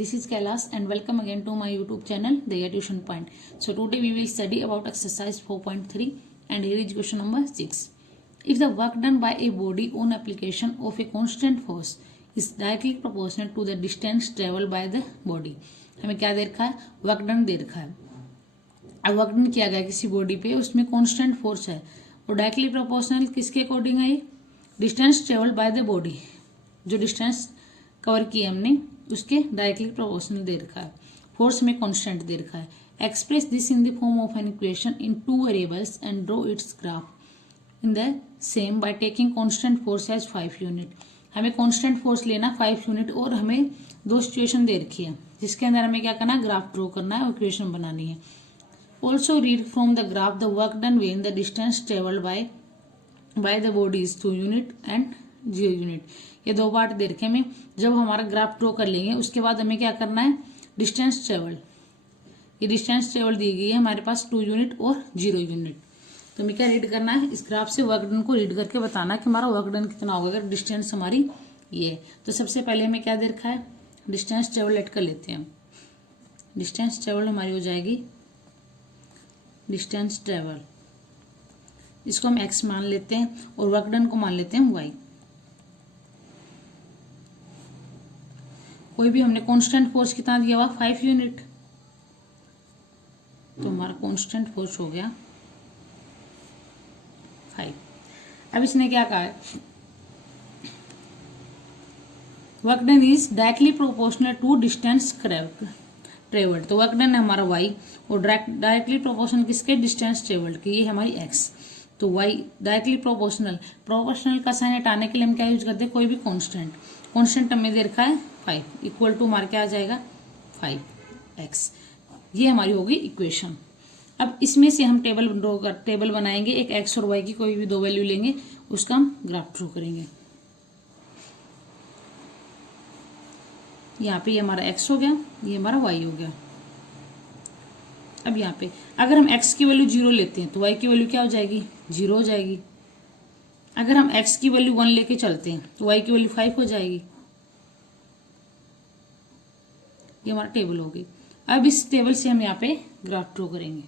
this is Kailash and welcome again to my YouTube channel The Tuition Point. So today we will study about exercise 4.3 and here is question number 6. If the work done by a body on application of a constant force is directly proportional to the distance traveled by the body. हमें क्या दे रखा है? Work done they रखा है. अब work done किया गया किसी बॉडी पे, उसमें कांस्टेंट फोर्स है और डायरेक्टली प्रोपोर्शनल किसके अकॉर्डिंग है? ये distance travelled by the body, जो डिस्टेंस कवर की हमने उसके डायरेक्टली प्रोपोर्शनल दे रखा है. फोर्स में कांस्टेंट दे रखा है. Express this in the form of an equation in two variables and draw its graph in the same by taking constant force as 5 unit. हमें कांस्टेंट फोर्स लेना 5 यूनिट और हमें दो सिचुएशन दे रखी है जिसके अंदर हमें क्या करना है? ग्राफ ड्रॉ करना है और इक्वेशन बनानी है. Also read from the graph the work done when the distance travelled by the body is 2 unit and 0 unit. ये दो पार्ट दे रखे हमें. जब हमारा ग्राफ ड्रॉ कर लेंगे उसके बाद हमें क्या करना है? Distance travel. ये डिस्टेंस ट्रेवल दी गई है हमारे पास 2 यूनिट और 0 यूनिट. तो हमें क्या रीड करना है? इस ग्राफ से वर्क डन को रीड करके बताना है कि हमारा वर्क डन कितना होगा अगर डिस्टेंस हमारी ये. तो सबसे पहले हमें क्या दे रखा है? डिस्टेंस ट्रेवल लेट कर लेते हैं. डिस्टेंस ट्रेवल हमारी हो जाएगी डिस्टेंस ट्रेवल, इसको हम x मान लेते हैं और वर्क डन को मान लेते हैं y. कोई भी हमने कांस्टेंट फोर्स कितना दिया हुआ? 5 यूनिट. तो हमारा कांस्टेंट फोर्स हो गया 5. अब इसने क्या कहा है? Work done is directly proportional to distance travelled. तो वर्क डन है हमारा y और डायरेक्टली प्रोपोर्शनल किसके? डिस्टेंस ट्रेवल्ड की. ये हमारी x. तो y डायरेक्टली प्रोपोर्शनल का साइन हटाने के लिए हम क्या यूज करते हैं? कोई भी कांस्टेंट हमें दे रखा है 5 इक्वल टू हमारा क्या आ जाएगा? 5x. ये हमारी होगी इक्वेशन. अब इसमें से हम टेबल बनाएंगे. एक x और y की कोई भी दो वैल्यू लेंगे, उसका हम ग्राफ ड्रॉ करेंगे. यहाँ पे ये हमारा x हो गया, ये हमारा y हो गया. अब यहाँ पे अगर हम x की वैल्यू 0 लेते हैं तो y की वैल्यू क्या हो जाएगी? 0 हो जाएगी. अगर हम x की वैल्यू 1 लेके चलते हैं तो y की वैल्यू 5 हो जाएगी. ये हमारा टेबल हो गई. अब इस टेबल से हम यहाँ पे ग्राफ ड्रॉ करेंगे.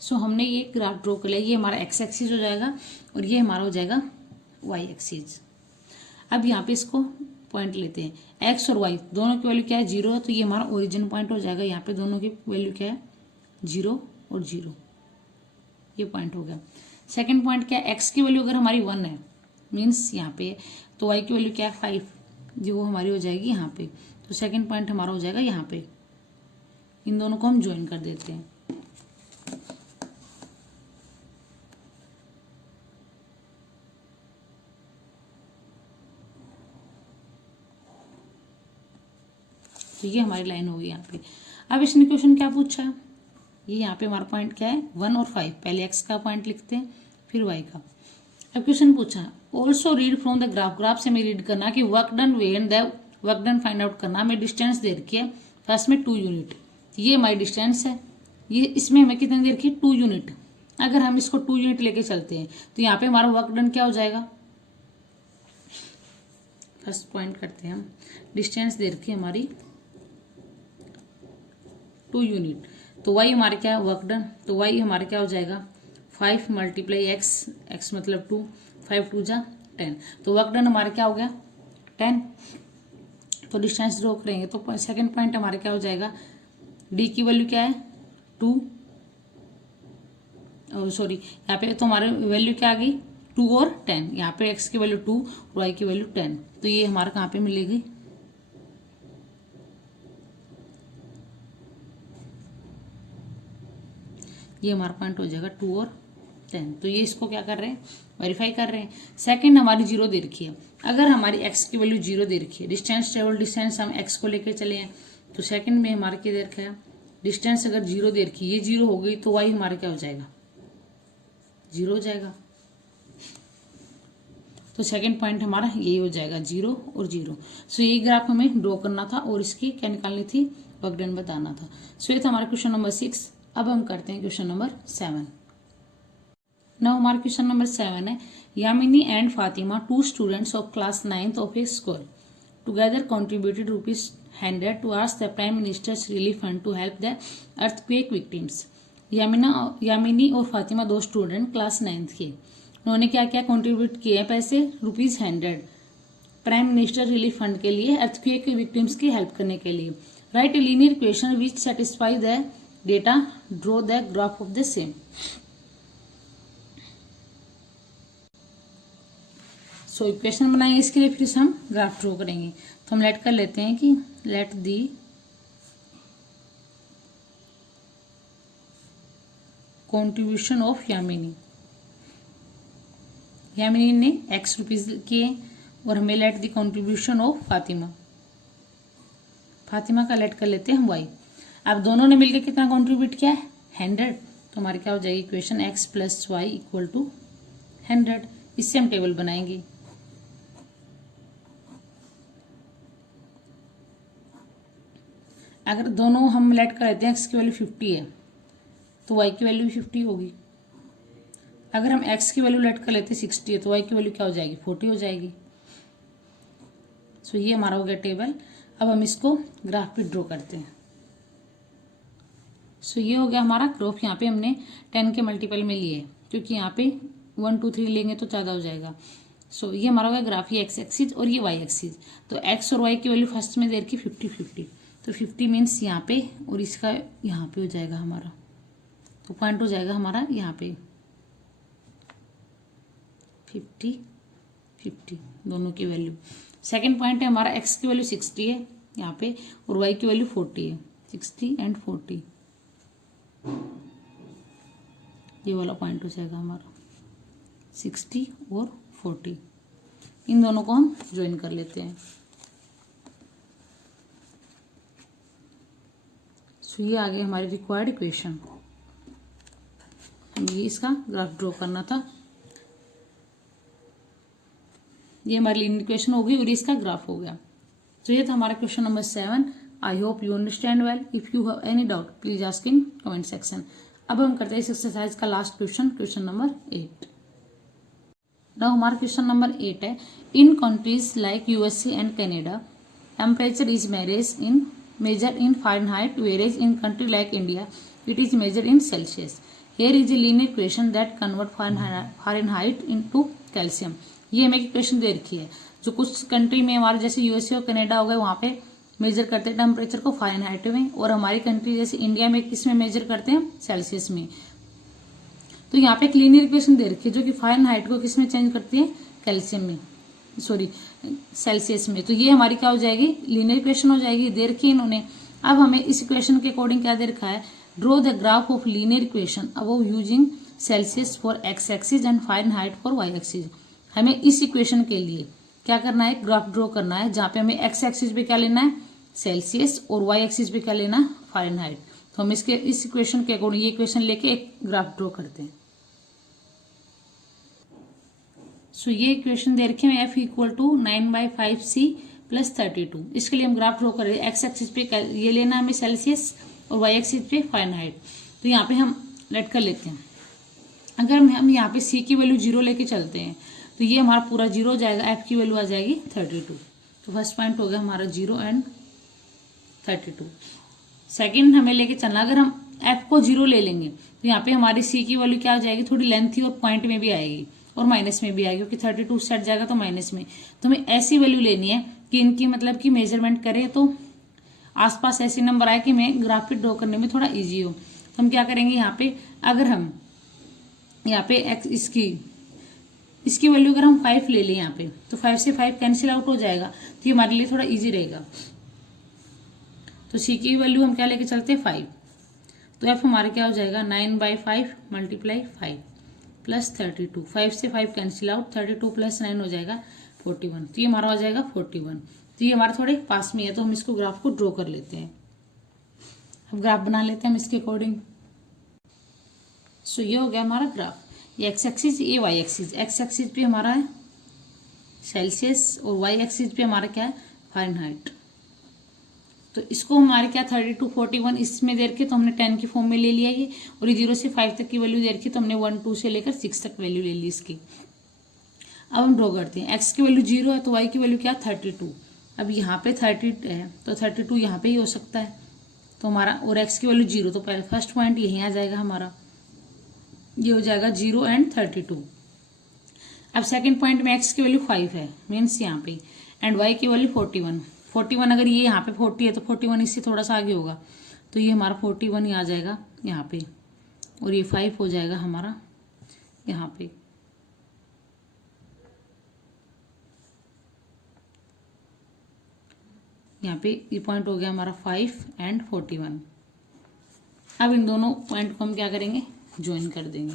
सो हमने ये ग्राफ ड्रॉ कर लिया. ये हमारा x एक्सिस हो जाएगा और ये हमारा हो जाएगा y एक्सिस. अब यहाँ पे इसको पॉइंट लेते हैं. x और y दोनों की वैल्यू क्या है? 0 है. तो ये हमारा ओरिजिन पॉइंट हो जाएगा. यहाँ पे दोनों की वैल्यू क्या है? 0 और 0. ये पॉइंट हो गया. सेकंड पॉइंट क्या है? x की वैल्यू अगर हमारी 1 है मीन्स यहाँ पे, तो y की वैल्यू क्या है? 5, जो वो हमारी हो जाएगी यहाँ पे. तो सेकंड पॉइंट हमारा हो जाएगा यहाँ पे. इन दोनों को हम ज्वाइन कर देते हैं. तो ये हमारी लाइन होगी यहाँ पे. अब इसने क्वेश्चन क्या पूछा? ये यहाँ पे हमारा पॉइंट क्या है? 1 और 5. पहले x का पॉइंट लिखते हैं फिर y का. अब क्वेश्चन पूछा also read from the graph. Graph से हमें रीड करना कि work done when the work done find out करना. हमें डिस्टेंस दे रखी है फर्स्ट में 2 यूनिट. ये हमारी डिस्टेंस है. ये इसमें हमें कितने दे रखी है? 2 यूनिट. अगर हम इसको 2 यूनिट लेके चलते हैं तो यहाँ पे हमारा वर्क डन क्या हो जाएगा? फर्स्ट पॉइंट करते हैं हम. डिस्टेंस दे रखी है हमारी 2 यूनिट. तो y हमारे क्या है? Work done. तो y हमारे क्या हो जाएगा? 5 मल्टीप्लाई x मतलब 2. 5 2 जा 10. तो वर्क डन हमारे क्या हो गया? 10. तो डिस्टेंस ड्रॉ करेंगे तो सेकंड पॉइंट हमारे क्या हो जाएगा? d की वैल्यू क्या है? 2. सॉरी, यहाँ पे तो हमारे वैल्यू क्या आ गई? 2 और 10. यहाँ पे x की वैल्यू 2 और y की वैल्यू 10. तो ये हमारा कहाँ पे मिलेगी? ये हमारा पॉइंट हो जाएगा 2 और 10. तो ये इसको क्या कर रहे हैं? वेरीफाई कर रहे हैं. सेकंड हमारी 0 दे रखी है. अगर हमारी x की वैल्यू 0 दे रखी है, डिस्टेंस ट्रेवल डिस्टेंस हम x को लेकर चले हैं, तो सेकंड में हमारा क्या दे रखा है? डिस्टेंस अगर 0 दे रखी है, ये 0 हो गई तो y हमारा क्या हो जाएगा? 0 हो जाएगा. तो सेकंड पॉइंट हमारा यही हो जाएगा 0 और 0. सो ये ग्राफ हमें ड्रॉ करना था और इसकी क्या निकालनी थी? वर्क डन बताना था. सो ये था हमारा क्वेश्चन नंबर 6. अब हम करते हैं क्वेश्चन नंबर 7. नाउ हमारा क्वेश्चन नंबर 7 है. Yamini and Fatima, 2 students of class 9th of A school, together contributed ₹100 towards the Prime Minister's Relief Fund to help the earthquake victims. Yamini और फातिमा 2 स्टूडेंट क्लास 9th के, उन्होंने क्या क्या कंट्रीब्यूट किए पैसे ₹100 प्राइम मिनिस्टर रिलीफ फंड के लिए अर्थक्वेक के विक्टिम्स की हेल्प करने के लिए. Right a linear equation which satisfy the data, draw the graph of the same. So equation बनाएंगे, इसके लिए फिर हम ग्राफ ड्रॉ करेंगे. तो हम लेट कर लेते हैं कि let the contribution of Yamini ने ₹X किए और हमें let the contribution of Fatima का लेट कर लेते हैं हम Y. अब दोनों ने मिलकर कितना कंट्रीब्यूट किया है 100. तो हमारे क्या हो जाएगी इक्वेशन X + Y = 100. इससे हम टेबल बनाएंगे. अगर दोनों हम लेट कर लेते हैं X की वैल्यू 50 है तो Y की वैल्यू 50 होगी. अगर हम X की वैल्यू लेट कर लेते हैं 60 है तो Y की वैल्यू क्या हो जाएगी 40 हो जाएगी. सो ये हमारा हो गया टेबल. अब हम इसको ग्राफ पे ड्रॉ करते हैं. सो ये हो गया हमारा ग्राफ. यहाँ पे हमने 10 के मल्टीपल में लिए क्योंकि यहाँ पे 1 2 3 लेंगे तो ज़्यादा हो जाएगा. सो ये हमारा हो गया ग्राफ. ये X एक्सिस और ये Y एक्सिस. तो X और Y की वैल्यू फर्स्ट में दे रखी 50-50. तो 50 मीन्स यहाँ पे और इसका यहाँ पे हो जाएगा हमारा. तो पॉइंट हो जाएगा हमारा यहाँ पे 50-50 दोनों की वैल्यू. सेकंड पॉइंट है हमारा X की वैल्यू 60 है यहाँ पे और Y की वैल्यू 40 है. 60 एंड 40 ये वाला पॉइंट हो जाएगा हमारा 60 और 40. इन दोनों को हम ज्वाइन कर लेते हैं. सो ये आ गई हमारी रिक्वायर्ड इक्वेशन. ये इसका ग्राफ ड्रॉ करना था. ये हमारी लीनियर इक्वेशन हो गई और इसका ग्राफ हो गया. तो ये था हमारा question number 7. I hope you understand well. If you have any doubt please ask in comment section. अब हम करते हैं इस एक्सरसाइज का last question, question number 8. Now हमारा क्वेश्चन नंबर 8 है. In countries like USA and Canada temperature is measured in Fahrenheit, whereas in country like India it is measured in Celsius. Here is a linear equation that convert Fahrenheit into Celsius. ये हमें equation दे रखी है जो कुछ country में हमारे जैसे USA और कनाडा हो गए वहाँ पे मेजर करते हैं टेम्परेचर को फ़ारेनहाइट में, और हमारी कंट्री जैसे इंडिया में किस में मेजर करते हैं सेल्सियस में. तो यहाँ पे एक लीनियर इक्वेशन दे रखी है जो कि फ़ारेनहाइट को किस में चेंज करती है कैल्शियम में, सॉरी सेल्सियस में. तो ये हमारी क्या हो जाएगी लीनियर इक्वेशन हो जाएगी. दे रखी है इन्होंने. अब हमें इस इक्वेशन के अकॉर्डिंग क्या दे रखा है, draw the graph of linear equation above using Celsius for X axis and Fahrenheit for Y axis. हमें इस इक्वेशन के लिए क्या करना है, ग्राफ ड्रॉ करना है जहाँ पे हमें X एक्सिस पे क्या लेना है सेल्सियस और Y एक्सिस पे क्या लेना है फ़ारेनहाइट. तो हम इसके इस इक्वेशन के अकॉर्डिंग ये इक्वेशन लेके एक ग्राफ ड्रॉ करते हैं. सो ये इक्वेशन दे रखे हैं F = 9/5C + 32. इसके लिए हम ग्राफ ड्रॉ कर रहे हैं. X एक्सिस पे ये लेना हमें सेल्सियस और Y एक्सिस पे फ़ारेनहाइट. तो यहाँ पे हम लेट कर लेते हैं. अगर हम यहाँ पे C की वैल्यू 0 लेके चलते हैं तो ये हमारा पूरा 0 हो जाएगा. F की वैल्यू आ जाएगी 32. तो फर्स्ट पॉइंट हो गया हमारा 0 एंड 32. सेकेंड हमें लेके चलना, अगर हम F को 0 ले लेंगे तो यहाँ पे हमारी C की वैल्यू क्या आ जाएगी, थोड़ी लेंथी और पॉइंट में भी आएगी और माइनस में भी आएगी क्योंकि 32 सेट जाएगा तो माइनस में. तो हमें ऐसी वैल्यू लेनी है कि इनकी मतलब कि मेजरमेंट करें तो आसपास ऐसे नंबर आए कि हमें ग्राफ पे ड्रॉ करने में थोड़ा इजी हो. तो हम क्या करेंगे यहाँ पे, अगर हम यहाँ पे इसकी वैल्यू अगर हम 5 ले लें यहाँ पे तो 5 से 5 कैंसिल आउट हो जाएगा. तो ये हमारे लिए थोड़ा इजी रहेगा. तो C की वैल्यू हम क्या लेके चलते हैं 5. तो F हमारा क्या हो जाएगा 9/5 × 5 + 32. 5 से 5 कैंसिल आउट, 32 + 9 हो जाएगा 41. तो ये हमारा हो जाएगा 41. तो ये हमारा थोड़े पास में है तो हम इसको ग्राफ को ड्रॉ कर लेते हैं. अब ग्राफ बना लेते हैं हम इसके अकॉर्डिंग. सो ये हो गया हमारा ग्राफ. ये X एक्सिस ये Y एक्सिस. X एक्सिस पे हमारा है सेल्सियस और Y एक्सिस पे हमारा क्या है फ़ारेनहाइट. तो इसको हमारे क्या 32 41 इसमें दे रखे तो हमने 10 की फॉर्म में ले लिया ये, और ये 0 से 5 तक की वैल्यू दे रखी तो हमने 1 2 से लेकर 6 तक वैल्यू ले ली इसकी. अब हम ड्रॉ करते हैं. X की वैल्यू 0 है तो Y की वैल्यू क्या 32. अब यहाँ पे 30 है तो 32 यहाँ पे ही हो सकता है, तो हमारा और x की वैल्यू 0, तो पहले फर्स्ट पॉइंट यहीं आ जाएगा हमारा, ये हो जाएगा 0 एंड 32। अब सेकंड पॉइंट में x की वैल्यू 5 है मीन्स यहाँ पे, एंड y की वैल्यू 41। अगर ये यहाँ पे 40 है तो 41 इससे थोड़ा सा आगे होगा, तो ये हमारा 41 ही आ जाएगा यहाँ पे, और ये 5 हो जाएगा हमारा यहाँ पे। यहाँ पे ये पॉइंट हो गया हमारा 5 एंड 41। अब इन दोनों पॉइंट को हम क्या करेंगे, ज्वाइन कर देंगे।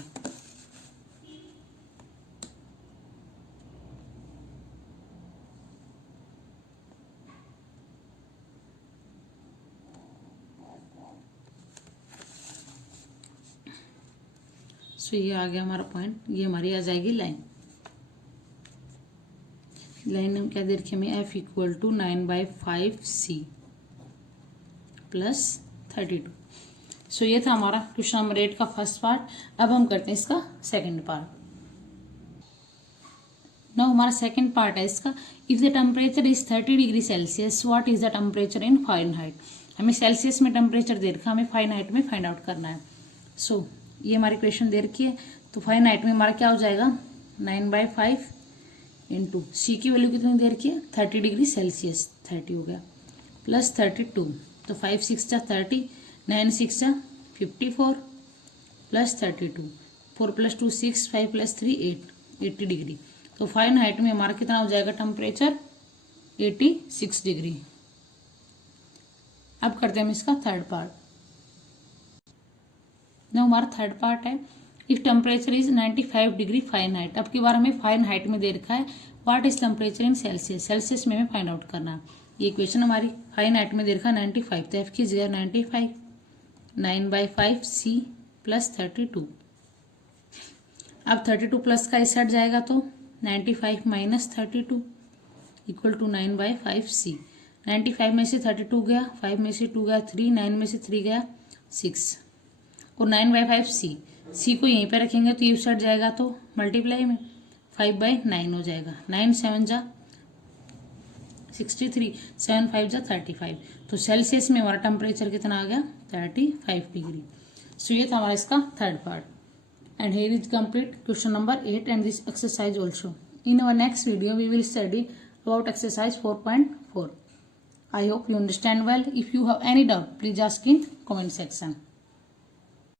सो ये आ गया हमारा पॉइंट, ये हमारी आ जाएगी लाइन। लाइन हम क्या दे रखे हमें, f equal to 9/5c plus 32। So ये था हमारा क्वेश्चन नंबर 8 का फर्स्ट पार्ट। अब हम करते हैं इसका सेकंड पार्ट। नाउ हमारा सेकंड पार्ट है इसका, if the temperature is 30 degree Celsius what is the temperature in Fahrenheit. हमें सेल्सियस में टेम्परेचर दे रखा, हमें फारेनहाइट में फाइंड आउट करना है। सो ये हमारी क्वेश्चन दे रखी है, तो फारेनहाइट में हमारा क्या हो जाएगा 9/5 इंटू सी की वैल्यू कितनी दे रखी है 30 डिग्री सेल्सियस, 30 हो गया, प्लस 32, तो 5 6 जा 30, 9 6 जा 54 प्लस 32, 4 + 2 6, 5 + 3 8, 80 डिग्री। तो फारेनहाइट में हमारा कितना हो जाएगा टेम्परेचर 86 डिग्री। अब करते हैं हम इसका थर्ड पार्ट। ना हमारा थर्ड पार्ट है, if temperature is 95 degree Fahrenheit. अब की बार हमें फारेनहाइट में दे रखा है, what is temperature in Celsius, Celsius में हमें फाइंड आउट करना है। ये क्वेश्चन हमारी फारेनहाइट में दे रखा है 95, तो एफ की जगह 95, 9/5c प्लस 32। अब 32 प्लस का इस हट जाएगा तो 95 माइनस 32 इक्वल टू 9/5c। 95 में से 32 गया, 5 में से 2 गया 3, 9 में से 3 गया 6, और 9/5c, सी को यहीं पे रखेंगे तो ये सट जाएगा, तो मल्टीप्लाई में 5/9 हो जाएगा। 9 7 जा 63, 7 5 जा 35, तो सेल्सियस में हमारा टेम्परेचर कितना आ गया 35 डिग्री। सो ये था हमारा इसका third part, and here is complete question number 8 and this exercise also. In our next video we will study about exercise 4.4. I hope you understand well. If you have any doubt, please ask in comment section.